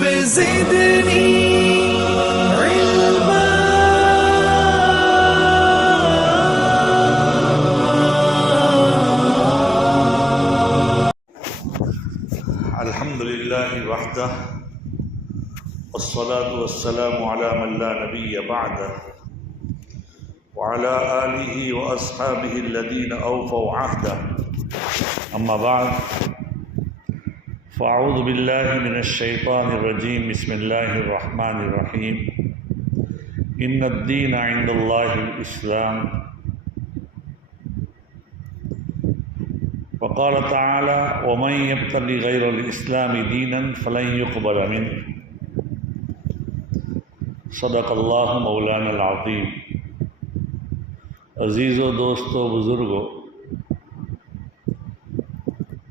رب زدني علما. الحمد لله وحده والصلاة والسلام على من لا نبي بعده وعلى آله وأصحابه الذين أوفوا عهده. أما بعد، فأعوذ بالله من الشيطان الرجيم. بسم الله الرحمن الرحيم. إن الدين عند الله الإسلام. وقال تعالى: ومن يبتغي غير الإسلام دينا فلن يقبل منه. صدق اللہ مولانا العظیم. عزیزو، دوستو، بزرگو،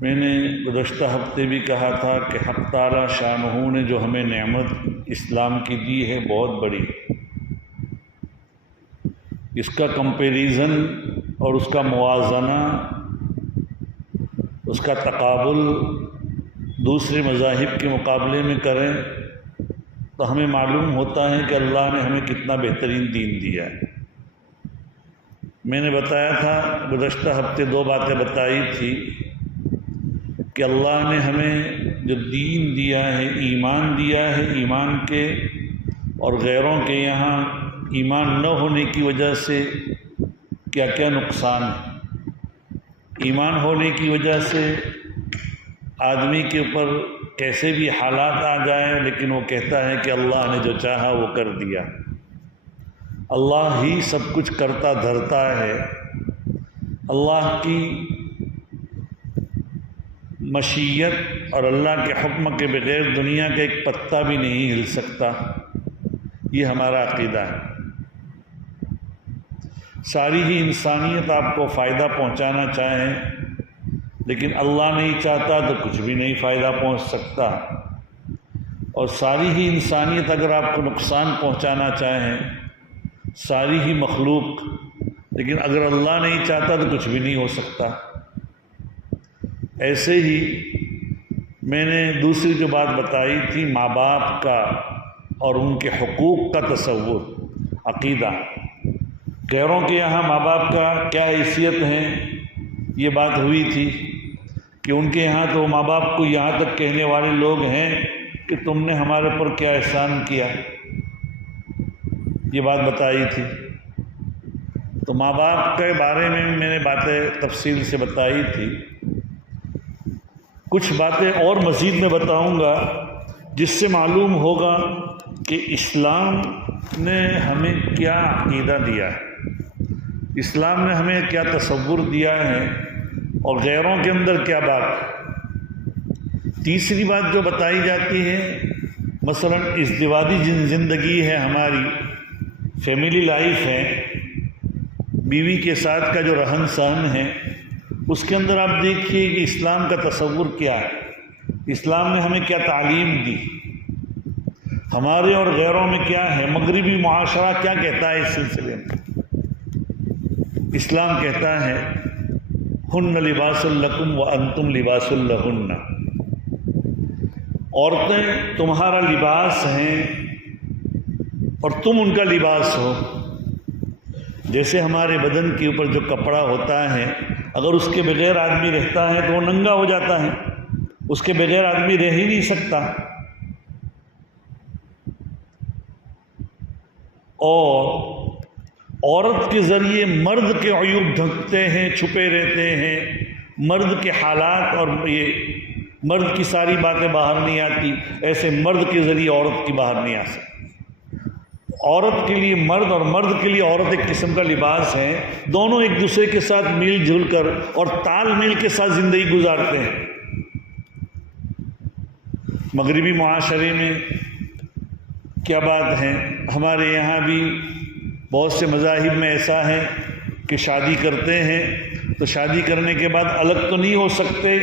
میں نے گزشتہ ہفتے بھی کہا تھا کہ حق تعالی شانہ نے جو ہمیں نعمت اسلام کی دی ہے بہت بڑی. اس کا کمپیریزن اور اس کا موازنہ، اس کا تقابل دوسرے مذاہب کے مقابلے میں کریں تو ہمیں معلوم ہوتا ہے کہ اللہ نے ہمیں کتنا بہترین دین دیا ہے. میں نے بتایا تھا گزشتہ ہفتے دو باتیں بتائی تھی کہ اللہ نے ہمیں جو دین دیا ہے، ایمان دیا ہے، ایمان کے اور غیروں کے یہاں ایمان نہ ہونے کی وجہ سے کیا کیا نقصان ہے. ایمان ہونے کی وجہ سے آدمی کے اوپر کیسے بھی حالات آ جائیں لیکن وہ کہتا ہے کہ اللہ نے جو چاہا وہ کر دیا. اللہ ہی سب کچھ کرتا دھرتا ہے. اللہ کی مشیت اور اللہ کے حکم کے بغیر دنیا کا ایک پتا بھی نہیں ہل سکتا. یہ ہمارا عقیدہ ہے. ساری ہی انسانیت آپ کو فائدہ پہنچانا چاہے لیکن اللہ نہیں چاہتا تو کچھ بھی نہیں فائدہ پہنچ سکتا. اور ساری ہی انسانیت اگر آپ کو نقصان پہنچانا چاہے، ساری ہی مخلوق، لیکن اگر اللہ نہیں چاہتا تو کچھ بھی نہیں ہو سکتا. ایسے ہی میں نے دوسری جو بات بتائی تھی ماں باپ کا اور ان کے حقوق کا تصور، عقیدہ. غیروں کے یہاں ماں باپ کا کیا حیثیت ہے یہ بات ہوئی تھی کہ ان کے یہاں تو ماں باپ کو یہاں تک کہنے والے لوگ ہیں کہ تم نے ہمارے پر کیا احسان کیا، یہ بات بتائی تھی. تو ماں باپ کے بارے میں نے باتیں تفصیل سے بتائی تھی. کچھ باتیں اور مزید میں بتاؤں گا جس سے معلوم ہوگا کہ اسلام نے ہمیں کیا عقیدہ دیا ہے، اسلام نے ہمیں کیا تصور دیا ہے اور غیروں کے اندر کیا بات. تیسری بات جو بتائی جاتی ہے، مثلا ازدواجی زندگی ہے ہماری، فیملی لائف ہے، بیوی کے ساتھ کا جو رہن سہن ہے، اس کے اندر آپ دیکھیے کہ اسلام کا تصور کیا ہے. اسلام نے ہمیں کیا تعلیم دی، ہمارے اور غیروں میں کیا ہے. مغربی معاشرہ کیا کہتا ہے اس سلسلے میں؟ اسلام کہتا ہے ہن لباس لکم وانتم لباس لہن. عورتیں تمہارا لباس ہیں اور تم ان کا لباس ہو. جیسے ہمارے بدن کے اوپر جو کپڑا ہوتا ہے، اگر اس کے بغیر آدمی رہتا ہے تو وہ ننگا ہو جاتا ہے، اس کے بغیر آدمی رہ ہی نہیں سکتا. اور عورت کے ذریعے مرد کے عیوب ڈھکتے ہیں، چھپے رہتے ہیں. مرد کے حالات اور یہ مرد کی ساری باتیں باہر نہیں آتی، ایسے مرد کے ذریعے عورت کی باہر نہیں آ سکتی. عورت کے لیے مرد اور مرد کے لیے عورت ایک قسم کا لباس ہے. دونوں ایک دوسرے کے ساتھ مل جل کر اور تال میل کے ساتھ زندگی گزارتے ہیں. مغربی معاشرے میں کیا بات ہے، ہمارے یہاں بھی بہت سے مذاہب میں ایسا ہے کہ شادی کرتے ہیں تو شادی کرنے کے بعد الگ تو نہیں ہو سکتے،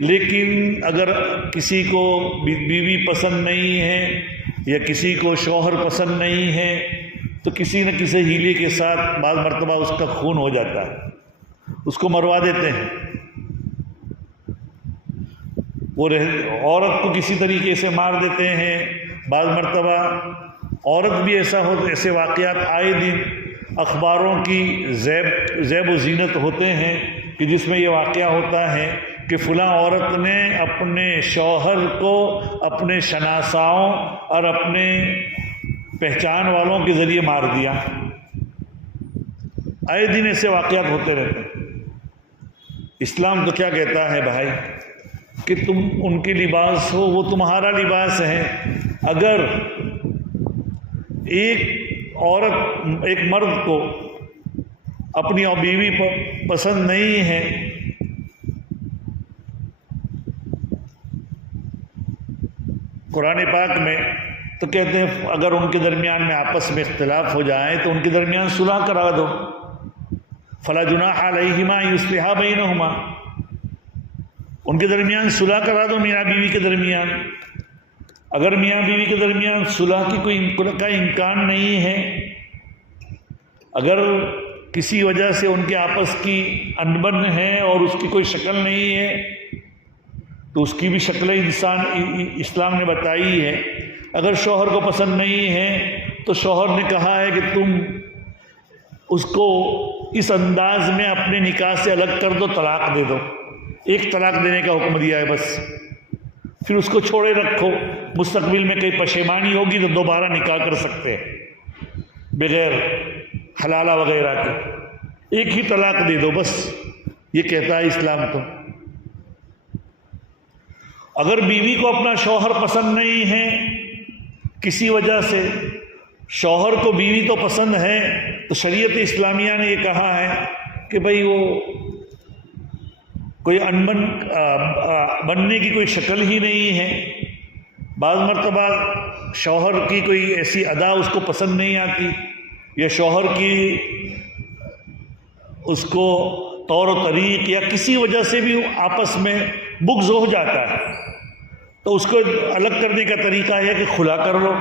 لیکن اگر کسی کو بیوی پسند نہیں ہے یا کسی کو شوہر پسند نہیں ہے تو کسی نہ کسی ہیلے کے ساتھ بعض مرتبہ اس کا خون ہو جاتا ہے، اس کو مروا دیتے ہیں. وہ عورت کو کسی طریقے سے مار دیتے ہیں، بعض مرتبہ عورت بھی ایسے واقعات آئے دن اخباروں کی زیب و زینت ہوتے ہیں کہ جس میں یہ واقعہ ہوتا ہے کہ فلاں عورت نے اپنے شوہر کو اپنے شناساؤں اور اپنے پہچان والوں کے ذریعے مار دیا۔ آئے دن ایسے واقعات ہوتے رہتے ہیں۔ اسلام تو کیا کہتا ہے بھائی کہ تم ان کی لباس ہو، وہ تمہارا لباس ہے۔ اگر ایک عورت ایک مرد کو اپنی بیوی پسند نہیں ہے قرآن پاک میں تو کہتے ہیں اگر ان کے درمیان میں آپس میں اختلاف ہو جائے تو ان کے درمیان صلح کرا دو، فلا جناح علیہما ان یصلحا بینہما، ان کے درمیان صلح کرا دو میاں بیوی کے درمیان۔ اگر میاں بیوی کے درمیان صلح کی کوئی امکان نہیں ہے، اگر کسی وجہ سے ان کے آپس کی انبن ہے اور اس کی کوئی شکل نہیں ہے تو اس کی بھی شکل اسلام نے بتائی ہے۔ اگر شوہر کو پسند نہیں ہے تو شوہر نے کہا ہے کہ تم اس کو اس انداز میں اپنے نکاح سے الگ کر دو، طلاق دے دو۔ ایک طلاق دینے کا حکم دیا ہے بس، پھر اس کو چھوڑے رکھو، مستقبل میں کئی پشیمانی ہوگی تو دوبارہ نکاح کر سکتے ہیں بغیر حلالہ وغیرہ کے، ایک ہی طلاق دے دو بس، یہ کہتا ہے اسلام۔ تو اگر بیوی کو اپنا شوہر پسند نہیں ہے کسی وجہ سے، شوہر کو بیوی تو پسند ہے تو شریعت اسلامیہ نے یہ کہا ہے کہ بھئی وہ کوئی انبن بننے کی کوئی شکل ہی نہیں ہے۔ بعض مرتبہ شوہر کی کوئی ایسی ادا اس کو پسند نہیں آتی، یا شوہر کی اس کو طور و طریق یا کسی وجہ سے بھی آپس میں بغض ہو جاتا ہے، تو اس کو الگ کرنے کا طریقہ ہے کہ خلا کر لو۔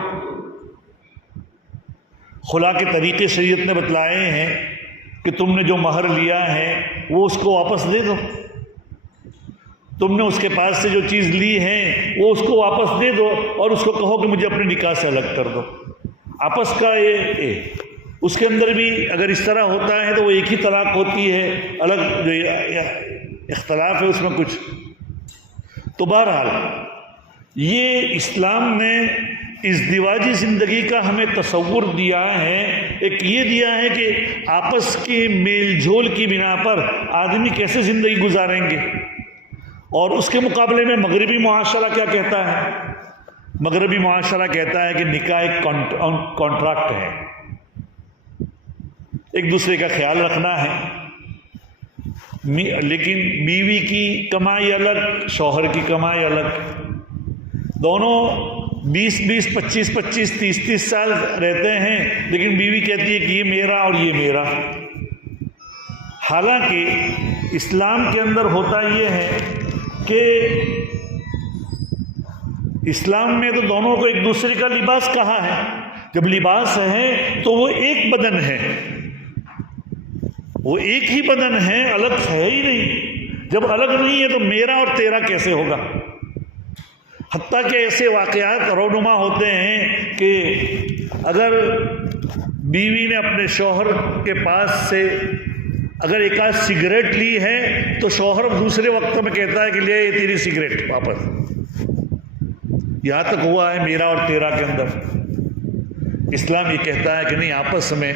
خلا کے طریقے شریعت نے بتلائے ہیں کہ تم نے جو مہر لیا ہے وہ اس کو واپس دے دو، تم نے اس کے پاس سے جو چیز لی ہے وہ اس کو واپس دے دو اور اس کو کہو کہ مجھے اپنے نکاح سے الگ کر دو۔ آپس کا اس کے اندر بھی اگر اس طرح ہوتا ہے تو وہ ایک ہی طلاق ہوتی ہے، الگ جو اختلاف ہے اس میں کچھ۔ تو بہرحال یہ اسلام نے ازدواجی زندگی کا ہمیں تصور دیا ہے، ایک یہ دیا ہے کہ آپس کے میل جول کی بنا پر آدمی کیسے زندگی گزاریں گے۔ اور اس کے مقابلے میں مغربی معاشرہ کیا کہتا ہے؟ مغربی معاشرہ کہتا ہے کہ نکاح ایک کانٹریکٹ ہے، ایک دوسرے کا خیال رکھنا ہے، لیکن بیوی کی کمائی الگ، شوہر کی کمائی الگ، دونوں 20-20 25-25 30-30 سال رہتے ہیں، لیکن بیوی کہتی ہے کہ یہ میرا اور یہ میرا۔ حالانکہ اسلام کے اندر ہوتا یہ ہے کہ اسلام میں تو دونوں کو ایک دوسرے کا لباس کہا ہے، جب لباس ہے تو وہ ایک بدن ہے، وہ ایک ہی بدن ہے، الگ ہے ہی نہیں۔ جب الگ نہیں ہے تو میرا اور تیرا کیسے ہوگا؟ حتیٰ کہ ایسے واقعات رونما ہوتے ہیں کہ اگر بیوی نے اپنے شوہر کے پاس سے اگر ایک آدھ سگریٹ لی ہے تو شوہر دوسرے وقت میں کہتا ہے کہ لے یہ تیری سگریٹ واپس۔ یہاں تک ہوا ہے میرا اور تیرا کے اندر۔ اسلام یہ کہتا ہے کہ نہیں، آپس میں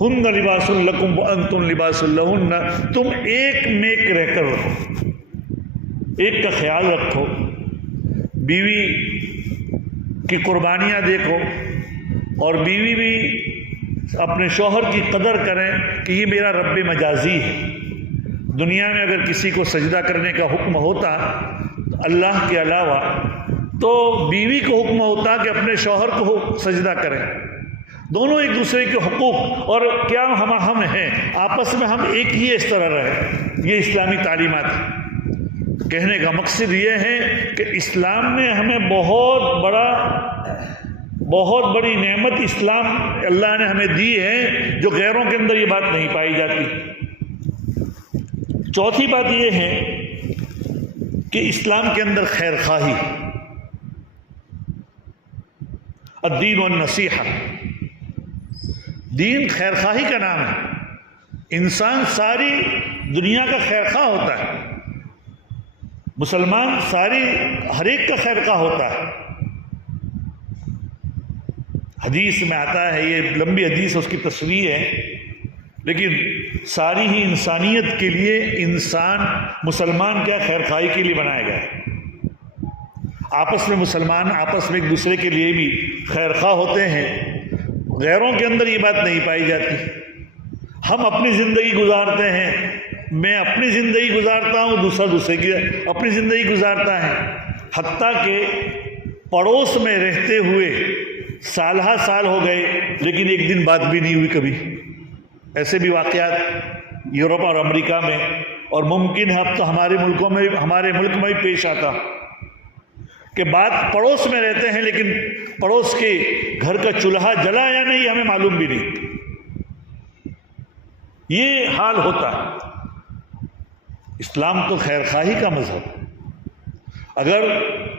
ہن لباس لکم وانتم لباس لہن، تم ایک میک رہ کر رکھو، ایک کا خیال رکھو، بیوی کی قربانیاں دیکھو، اور بیوی بھی اپنے شوہر کی قدر کریں کہ یہ میرا رب مجازی ہے۔ دنیا میں اگر کسی کو سجدہ کرنے کا حکم ہوتا اللہ کے علاوہ تو بیوی کو حکم ہوتا کہ اپنے شوہر کو سجدہ کریں۔ دونوں ایک دوسرے کے حقوق اور کیا ہم ہیں، آپس میں ہم ایک ہی اس طرح رہے، یہ اسلامی تعلیمات ہیں۔ کہنے کا مقصد یہ ہے کہ اسلام نے ہمیں بہت بڑی نعمت اسلام اللہ نے ہمیں دی ہے، جو غیروں کے اندر یہ بات نہیں پائی جاتی۔ چوتھی بات یہ ہے کہ اسلام کے اندر خیر خواہی، الدین والنصیحہ، دین خیر خواہی کا نام ہے۔ انسان ساری دنیا کا خیر خواہ ہوتا ہے، مسلمان ہر ایک کا خیر خواہ ہوتا ہے۔ حدیث میں آتا ہے، یہ لمبی حدیث اس کی تصریح ہے، لیکن ساری ہی انسانیت کے لیے انسان مسلمان کیا خیر خواہی کے لیے بنایا گیا ہے۔ آپس میں مسلمان آپس میں ایک دوسرے کے لیے بھی خیر خواہ ہوتے ہیں، غیروں کے اندر یہ بات نہیں پائی جاتی۔ ہم اپنی زندگی گزارتے ہیں، میں اپنی زندگی گزارتا ہوں، دوسرا دوسرے کی اپنی زندگی گزارتا ہے، حتیٰ کہ پڑوس میں رہتے ہوئے سالہ سال ہو گئے لیکن ایک دن بات بھی نہیں ہوئی کبھی۔ ایسے بھی واقعات یورپ اور امریکہ میں، اور ممکن ہے اب تو ہمارے ملک میں بھی پیش آتا کہ بات پڑوس میں رہتے ہیں لیکن پڑوس کے گھر کا چولہا جلا یا نہیں ہمیں معلوم بھی نہیں۔ یہ حال ہوتا ہے۔ اسلام تو خیر خواہی کا مذہب ہے۔ اگر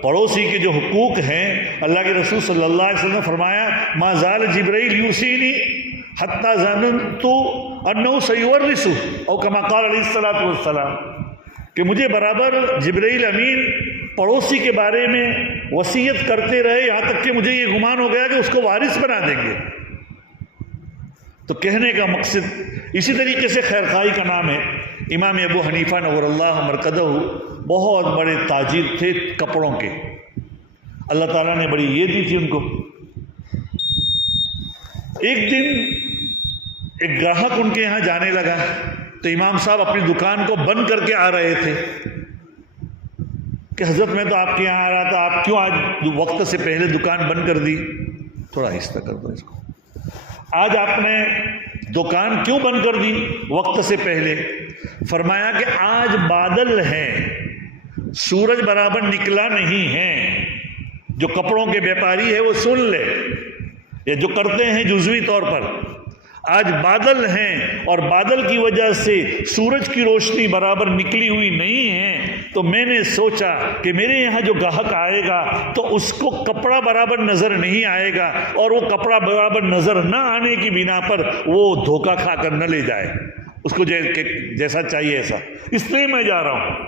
پڑوسی کے جو حقوق ہیں، اللہ کے رسول صلی اللہ علیہ وسلم نے فرمایا ما زال جبرائیل یوصینی حتی ظننت انہ سیورثہ، او کما قال علیہ الصلوۃ والسلام، کہ مجھے برابر جبرائیل امین پڑوسی کے بارے میں وصیت کرتے رہے، یہاں تک کہ مجھے یہ گمان ہو گیا کہ اس کو وارث بنا دیں گے۔ تو کہنے کا مقصد اسی طریقے سے خیر خواہی کا نام ہے۔ امام ابو حنیفہ نور اللہ مرکزہ بہت بڑے تاجر تھے کپڑوں کے، اللہ تعالیٰ نے بڑی یہ دی تھی ان کو۔ ایک دن ایک گاہک ان کے یہاں جانے لگا تو امام صاحب اپنی دکان کو بند کر کے آ رہے تھے کہ حضرت میں تو آپ کے یہاں آ رہا تھا، آپ کیوں آج وقت سے پہلے دکان بند کر دی؟ تھوڑا آہستہ کر دو اس کو۔ آج آپ نے دکان کیوں بند کر دی وقت سے پہلے؟ فرمایا کہ آج بادل ہیں، سورج برابر نکلا نہیں ہے۔ جو کپڑوں کے بیپاری ہے وہ سن لے، یا جو کرتے ہیں جزوی طور پر، آج بادل ہیں اور بادل کی وجہ سے سورج کی روشنی برابر نکلی ہوئی نہیں ہے، تو میں نے سوچا کہ میرے یہاں جو گاہک آئے گا تو اس کو کپڑا برابر نظر نہیں آئے گا، اور وہ کپڑا برابر نظر نہ آنے کی بنا پر وہ دھوکہ کھا کر نہ لے جائے اس کو جیسا چاہیے ایسا، اس لیے میں جا رہا ہوں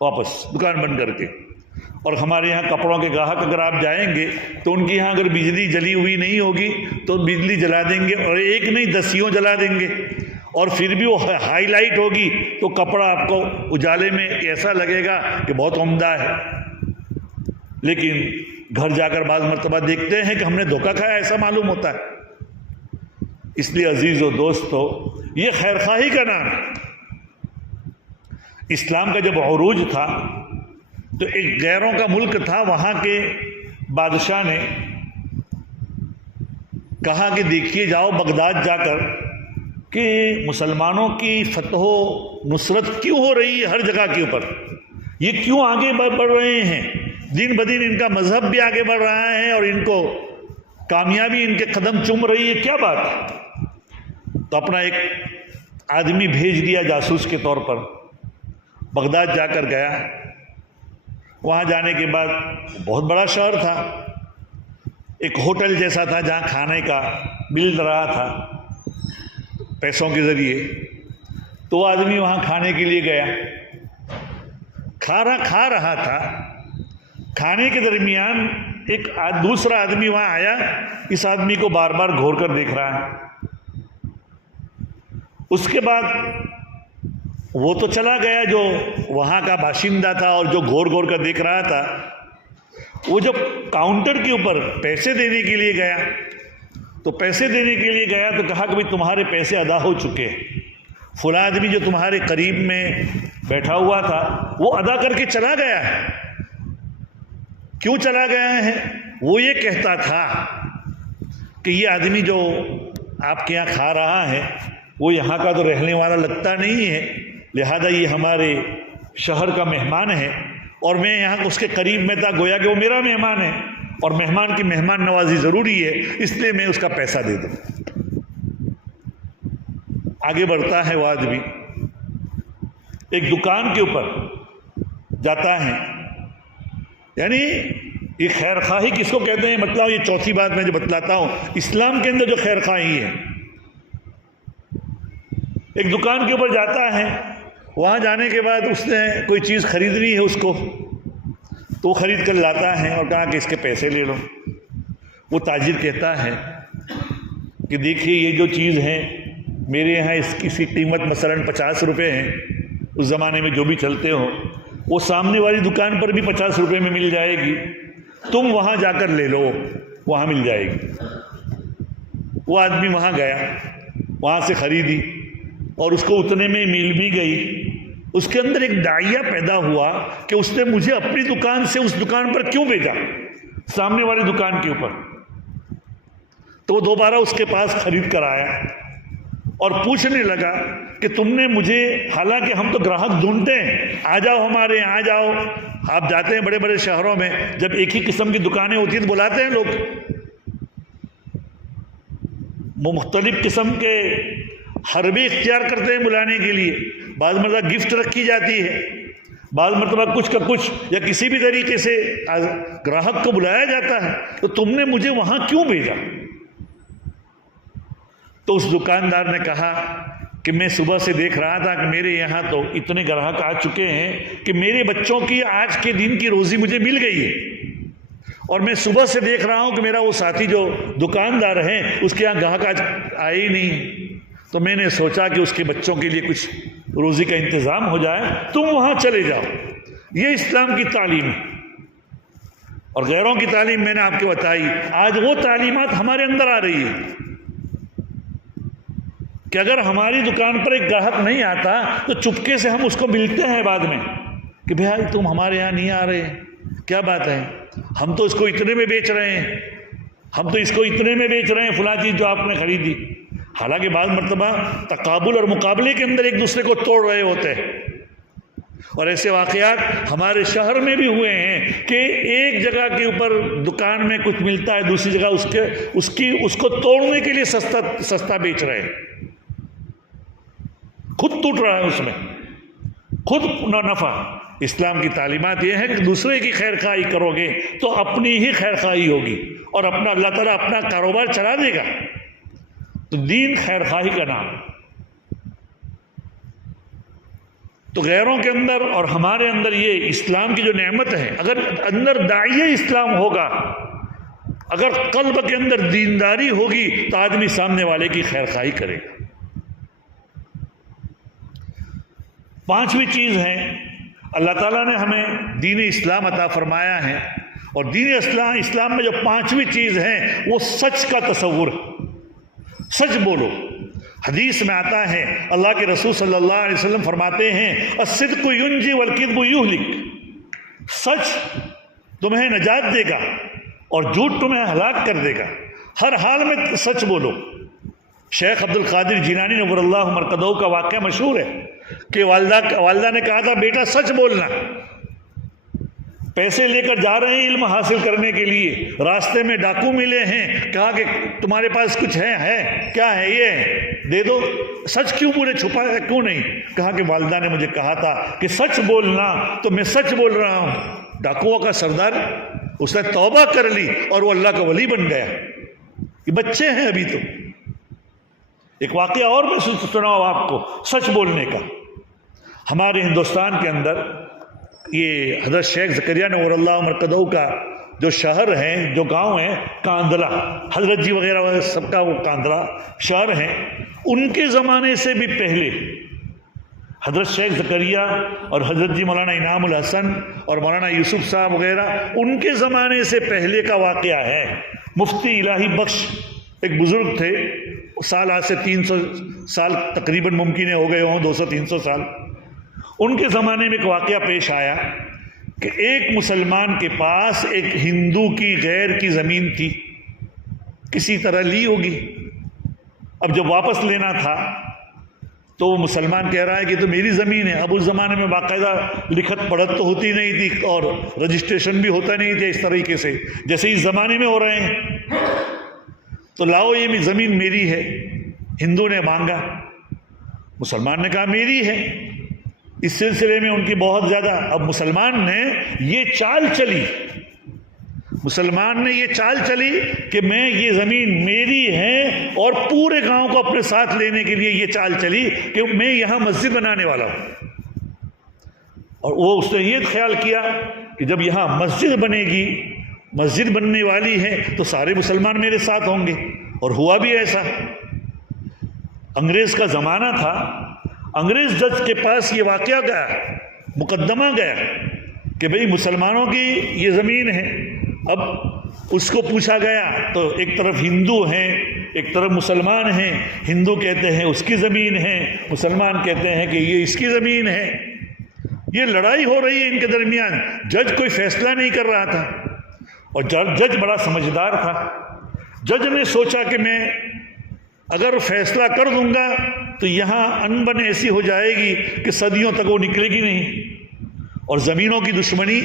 واپس دکان بند کر کے۔ اور ہمارے یہاں کپڑوں کے گاہک اگر آپ جائیں گے تو ان کے یہاں اگر بجلی جلی ہوئی نہیں ہوگی تو بجلی جلا دیں گے، اور ایک نہیں 10 جلا دیں گے، اور پھر بھی وہ ہائی لائٹ ہوگی تو کپڑا آپ کو اجالے میں ایسا لگے گا کہ بہت عمدہ ہے۔ لیکن گھر جا کر بعض مرتبہ دیکھتے ہیں کہ ہم نے دھوکہ کھایا، ایسا معلوم ہوتا ہے۔ اس لیے عزیز و دوستو، یہ خیر خواہی کا نام ہے۔ اسلام کا جب عروج تھا تو ایک غیروں کا ملک تھا، وہاں کے بادشاہ نے کہا کہ دیکھیے جاؤ بغداد جا کر کہ مسلمانوں کی فتح و نصرت کیوں ہو رہی ہے ہر جگہ کے اوپر، یہ کیوں آگے بڑھ رہے ہیں، دن بدن ان کا مذہب بھی آگے بڑھ رہا ہے اور ان کو کامیابی ان کے قدم چوم رہی ہے، کیا بات ہے؟ تو اپنا ایک آدمی بھیج دیا جاسوس کے طور پر، بغداد جا کر گیا۔ وہاں جانے کے بعد بہت بڑا شہر تھا، ایک ہوٹل جیسا تھا جہاں کھانے کا مل رہا تھا پیسوں کے ذریعے، تو وہ آدمی وہاں کھانے کے لیے گیا، کھا رہا تھا۔ کھانے کے درمیان ایک دوسرا آدمی وہاں آیا، اس آدمی کو بار بار گھور کر دیکھ رہا ہے۔ اس کے بعد وہ تو چلا گیا جو وہاں کا باشندہ تھا اور جو گھور گھور کر دیکھ رہا تھا، وہ جب کاؤنٹر کے اوپر پیسے دینے کے لیے گیا تو پیسے دینے کے لیے گیا تو کہا کہ بھائی تمہارے پیسے ادا ہو چکے ہیں، فلاں آدمی جو تمہارے قریب میں بیٹھا ہوا تھا وہ ادا کر کے چلا گیا ہے۔ کیوں چلا گیا ہے؟ وہ یہ کہتا تھا کہ یہ آدمی جو آپ کے یہاں کھا رہا ہے وہ یہاں کا تو رہنے والا لگتا نہیں ہے، لہذا یہ ہمارے شہر کا مہمان ہے اور میں یہاں اس کے قریب میں تھا، گویا کہ وہ میرا مہمان ہے اور مہمان کی مہمان نوازی ضروری ہے، اس لیے میں اس کا پیسہ دے دوں۔ آگے بڑھتا ہے وہ آدمی، ایک دکان کے اوپر جاتا ہے. یعنی یہ خیر خواہی کس کو کہتے ہیں؟ مطلب یہ چوتھی بات میں جو بتلاتا ہوں، اسلام کے اندر جو خیر خواہی ہے. ایک دکان کے اوپر جاتا ہے، وہاں جانے کے بعد اس نے کوئی چیز خریدنی ہے اس کو، تو وہ خرید کر لاتا ہے اور کہا کہ اس کے پیسے لے لو. وہ تاجر کہتا ہے کہ دیکھیے یہ جو چیز ہے میرے یہاں اس کی قیمت مثلاً 50 روپے ہے، اس زمانے میں جو بھی چلتے ہو، وہ سامنے والی دکان پر بھی 50 روپے میں مل جائے گی، تم وہاں جا کر لے لو، وہاں مل جائے گی. وہ آدمی وہاں گیا، وہاں سے خریدی اور اس کو اتنے میں مل بھی گئی. اس کے اندر ایک داعیہ پیدا ہوا کہ اس نے مجھے اپنی دکان سے اس دکان پر کیوں بھیجا، سامنے والی دکان کے اوپر. تو وہ دوبارہ اس کے پاس خرید کر آیا اور پوچھنے لگا کہ تم نے مجھے، حالانکہ ہم تو گراہک ڈھونڈتے ہیں، آ جاؤ ہمارے یہاں آ جاؤ. آپ جاتے ہیں بڑے بڑے شہروں میں، جب ایک ہی قسم کی دکانیں ہوتی ہیں تو بلاتے ہیں لوگ، وہ مختلف قسم کے حربے اختیار کرتے ہیں بلانے کے لیے. بعض مرتبہ گفٹ رکھی جاتی ہے، بعض مرتبہ کچھ کا کچھ یا کسی بھی طریقے سے گراہک کو بلایا جاتا ہے. تو تم نے مجھے وہاں کیوں بھیجا؟ تو اس دکاندار نے کہا کہ میں صبح سے دیکھ رہا تھا کہ میرے یہاں تو اتنے گراہک آ چکے ہیں کہ میرے بچوں کی آج کے دن کی روزی مجھے مل گئی ہے، اور میں صبح سے دیکھ رہا ہوں کہ میرا وہ ساتھی جو دکاندار ہیں اس کے یہاں گاہک آج آئے ہی نہیں. تو میں نے سوچا کہ اس کے بچوں کے لیے کچھ روزی کا انتظام ہو جائے، تم وہاں چلے جاؤ. یہ اسلام کی تعلیم ہے. اور غیروں کی تعلیم میں نے آپ کو بتائی. آج وہ تعلیمات ہمارے اندر آ رہی ہے کہ اگر ہماری دکان پر ایک گاہک نہیں آتا تو چپکے سے ہم اس کو ملتے ہیں بعد میں کہ بھائی تم ہمارے یہاں نہیں آ رہے ہیں، کیا بات ہے؟ ہم تو اس کو اتنے میں بیچ رہے ہیں، ہم تو اس کو اتنے میں بیچ رہے ہیں فلاں چیز جو آپ نے خریدی. حالانکہ بعض مرتبہ تقابل اور مقابلے کے اندر ایک دوسرے کو توڑ رہے ہوتے ہیں. اور ایسے واقعات ہمارے شہر میں بھی ہوئے ہیں کہ ایک جگہ کے اوپر دکان میں کچھ ملتا ہے، دوسری جگہ اس کو توڑنے کے لیے سستا بیچ رہے ہیں، خود ٹوٹ رہا ہے اس میں، خود نفع. اسلام کی تعلیمات یہ ہے کہ دوسرے کی خیر خواہی کرو گے تو اپنی ہی خیر خواہی ہوگی اور اپنا اللہ تعالیٰ اپنا کاروبار چلا دے گا. تو دین خیر خواہی کا نام. تو غیروں کے اندر اور ہمارے اندر یہ اسلام کی جو نعمت ہے، اگر اندر داعیہ اسلام ہوگا، اگر قلب کے اندر دینداری ہوگی تو آدمی سامنے والے کی خیر خواہی کرے گا. 5ویں چیز ہے، اللہ تعالیٰ نے ہمیں دین اسلام عطا فرمایا ہے، اور دین اسلام میں جو 5ویں چیز ہے وہ سچ کا تصور. سچ بولو. حدیث میں آتا ہے، اللہ کے رسول صلی اللہ علیہ وسلم فرماتے ہیں الصدق ینجی والکذب یہلک. سچ تمہیں نجات دے گا اور جھوٹ تمہیں ہلاک کر دے گا. ہر حال میں سچ بولو. شیخ عبد القادر جیلانی نور اللہ مرقدہ کا واقعہ مشہور ہے کہ والدہ نے کہا تھا بیٹا سچ بولنا. پیسے لے کر جا رہے ہیں علم حاصل کرنے کے لیے، راستے میں ڈاکو ملے ہیں، کہا کہ تمہارے پاس کچھ ہے کیا ہے؟ یہ دے دو. سچ کیوں بولے، چھپایا کیوں نہیں؟ کہا کہ والدہ نے مجھے کہا تھا کہ سچ بولنا، تو میں سچ بول رہا ہوں. ڈاکوؤں کا سردار اس نے توبہ کر لی اور وہ اللہ کا ولی بن گیا. یہ بچے ہیں ابھی. تو ایک واقعہ اور میں سناؤں آپ کو سچ بولنے کا. ہمارے ہندوستان کے اندر یہ حضرت شیخ زکریا نور اللہ مرقدہ کا جو شہر ہیں، جو گاؤں ہیں، کاندلہ، حضرت جی وغیرہ سب کا وہ کاندلہ شہر ہیں. ان کے زمانے سے بھی پہلے حضرت شیخ زکریا اور حضرت جی مولانا انعام الحسن اور مولانا یوسف صاحب وغیرہ، ان کے زمانے سے پہلے کا واقعہ ہے. مفتی الہی بخش ایک بزرگ تھے، سال آج سے 300 سال تقریباً ممکن ہو گئے ہوں، 200-300 سال. ان کے زمانے میں ایک واقعہ پیش آیا کہ ایک مسلمان کے پاس ایک ہندو کی غیر کی زمین تھی، کسی طرح لی ہوگی. اب جب واپس لینا تھا تو وہ مسلمان کہہ رہا ہے کہ تو میری زمین ہے. اب اس زمانے میں باقاعدہ لکھت پڑھت تو ہوتی نہیں تھی اور رجسٹریشن بھی ہوتا نہیں تھا اس طریقے سے جیسے اس زمانے میں ہو رہے ہیں. تو لاؤ یہ زمین میری ہے. ہندو نے مانگا، مسلمان نے کہا میری ہے. اس سلسلے میں ان کی بہت زیادہ، اب مسلمان نے یہ چال چلی کہ میں یہ زمین میری ہے، اور پورے گاؤں کو اپنے ساتھ لینے کے لیے یہ چال چلی کہ میں یہاں مسجد بنانے والا ہوں. اور وہ اس نے یہ خیال کیا کہ جب یہاں مسجد بنے گی، مسجد بننے والی ہے تو سارے مسلمان میرے ساتھ ہوں گے. اور ہوا بھی ایسا. انگریز کا زمانہ تھا، انگریز جج کے پاس یہ واقعہ گیا، مقدمہ گیا کہ بھئی مسلمانوں کی یہ زمین ہے. اب اس کو پوچھا گیا تو ایک طرف ہندو ہیں، ایک طرف مسلمان ہیں. ہندو کہتے ہیں اس کی زمین ہے، مسلمان کہتے ہیں کہ یہ اس کی زمین ہے. یہ لڑائی ہو رہی ہے ان کے درمیان. جج کوئی فیصلہ نہیں کر رہا تھا، اور جج بڑا سمجھدار تھا. جج نے سوچا کہ میں اگر فیصلہ کر دوں گا تو یہاں انبن ایسی ہو جائے گی کہ صدیوں تک وہ نکلے گی نہیں. اور زمینوں کی دشمنی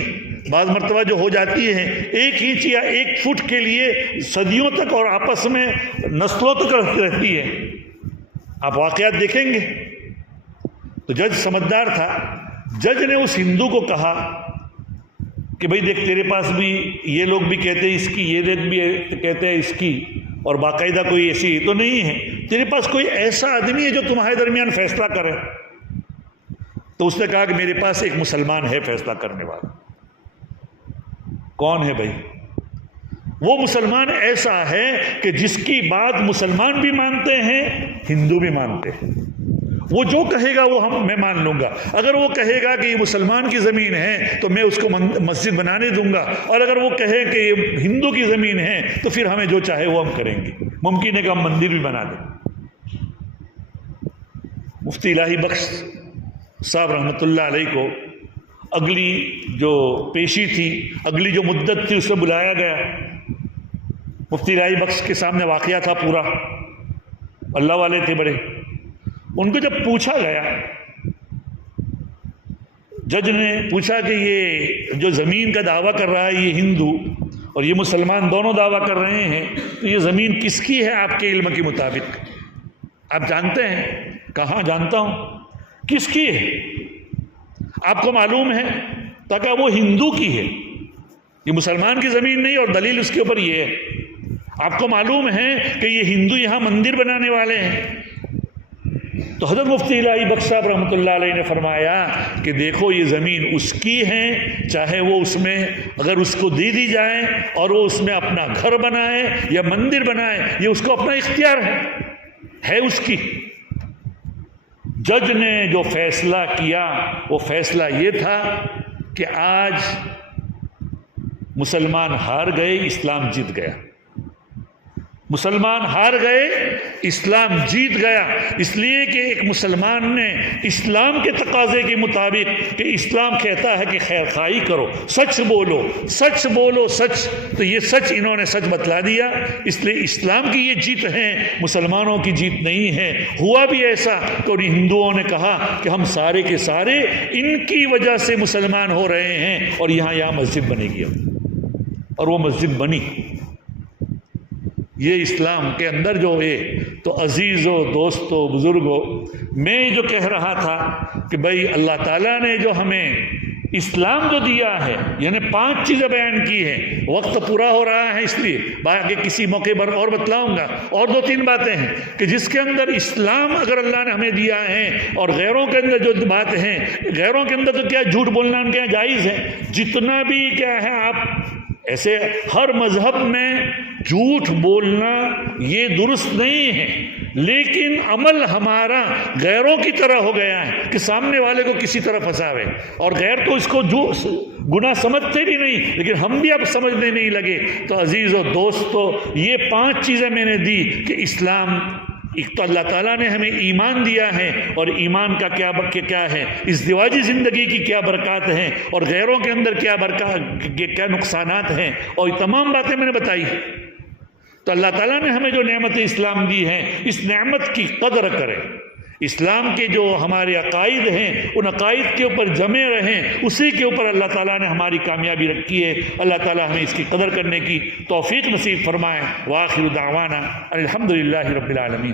بعض مرتبہ جو ہو جاتی ہے، 1 انچ یا 1 فٹ کے لیے صدیوں تک اور آپس میں نسلوں تک رہتی ہے. آپ واقعات دیکھیں گے. تو جج سمجھدار تھا. جج نے اس ہندو کو کہا کہ بھئی دیکھ، تیرے پاس بھی یہ لوگ بھی کہتے ہیں اس کی، یہ لوگ بھی کہتے ہیں اس کی، اور باقاعدہ کوئی ایسی تو نہیں ہے. تیرے پاس کوئی ایسا آدمی ہے جو تمہارے درمیان فیصلہ کرے؟ تو اس نے کہا کہ میرے پاس ایک مسلمان ہے فیصلہ کرنے والا. کون ہے بھائی؟ وہ مسلمان ایسا ہے کہ جس کی بات مسلمان بھی مانتے ہیں، ہندو بھی مانتے ہیں. وہ جو کہے گا وہ میں مان لوں گا. اگر وہ کہے گا کہ یہ مسلمان کی زمین ہے تو میں اس کو مسجد بنانے دوں گا، اور اگر وہ کہے کہ یہ ہندو کی زمین ہے تو پھر ہمیں جو چاہے وہ ہم کریں گے. ممکن ہے کہ ہم مندر بھی بنا دیں. مفتی الہی بخش صاحب رحمۃ اللہ علیہ کو اگلی جو پیشی تھی، اگلی جو مدت تھی، اس میں بلایا گیا. مفتی الہی بخش کے سامنے واقعہ تھا پورا. اللہ والے تھے بڑے. ان کو جب پوچھا گیا، جج نے پوچھا کہ یہ جو زمین کا دعویٰ کر رہا ہے یہ ہندو اور یہ مسلمان دونوں دعویٰ کر رہے ہیں، تو یہ زمین کس کی ہے آپ کے علم کے مطابق؟ آپ جانتے ہیں؟ کہاں جانتا ہوں. کس کی ہے آپ کو معلوم ہے؟ تو کہا وہ ہندو کی ہے، یہ مسلمان کی زمین نہیں. اور دلیل اس کے اوپر یہ ہے، آپ کو معلوم ہے کہ یہ ہندو یہاں مندر بنانے والے ہیں. تو حضرت مفتی الہی بخش صاحب رحمۃ اللہ علیہ نے فرمایا کہ دیکھو یہ زمین اس کی ہے، چاہے وہ اس میں اگر اس کو دے دی جائے اور وہ اس میں اپنا گھر بنائے یا مندر بنائے، یہ اس کو اپنا اختیار ہے اس کی. جج نے جو فیصلہ کیا وہ فیصلہ یہ تھا کہ آج مسلمان ہار گئے، اسلام جیت گیا. مسلمان ہار گئے، اسلام جیت گیا. اس لیے کہ ایک مسلمان نے اسلام کے تقاضے کے مطابق، کہ اسلام کہتا ہے کہ خیر خواہی کرو، سچ بولو، سچ بولو، سچ. تو یہ سچ انہوں نے سچ بتلا دیا. اس لیے اسلام کی یہ جیت ہے، مسلمانوں کی جیت نہیں ہے. ہوا بھی ایسا کہ ہندوؤں نے کہا کہ ہم سارے کے سارے ان کی وجہ سے مسلمان ہو رہے ہیں، اور یہاں مسجد بنے گی. اور وہ مسجد بنی. یہ اسلام کے اندر جو ہے. تو عزیزو، دوستو، بزرگو، میں جو کہہ رہا تھا کہ بھائی اللہ تعالیٰ نے جو ہمیں اسلام جو دیا ہے، یعنی 5 چیزیں بیان کی ہیں. وقت پورا ہو رہا ہے اس لیے باقی کسی موقع پر اور بتلاؤں گا. اور 2-3 باتیں ہیں کہ جس کے اندر اسلام اگر اللہ نے ہمیں دیا ہے، اور غیروں کے اندر جو بات ہیں، غیروں کے اندر تو کیا جھوٹ بولنا ان کے یہاں جائز ہے. جتنا بھی کیا ہے، آپ ایسے ہر مذہب میں جھوٹ بولنا یہ درست نہیں ہے، لیکن عمل ہمارا غیروں کی طرح ہو گیا ہے کہ سامنے والے کو کسی طرح پھنساوے. اور غیر تو اس کو جو گناہ سمجھتے بھی نہیں، لیکن ہم بھی اب سمجھنے نہیں لگے. تو عزیزو، دوستو، یہ 5 چیزیں میں نے دی کہ اسلام ایک تو اللہ تعالیٰ نے ہمیں ایمان دیا ہے، اور ایمان کا کیا ہے، ازدواجی زندگی کی کیا برکات ہیں، اور غیروں کے اندر کیا نقصانات ہیں، اور یہ تمام باتیں میں نے بتائی. تو اللہ تعالیٰ نے ہمیں جو نعمت اسلام دی ہے، اس نعمت کی قدر کریں. اسلام کے جو ہمارے عقائد ہیں، ان عقائد کے اوپر جمے رہیں. اسی کے اوپر اللہ تعالیٰ نے ہماری کامیابی رکھی ہے. اللہ تعالیٰ ہمیں اس کی قدر کرنے کی توفیق نصیب فرمائے. وآخر دعوانا الحمدللہ رب العالمین.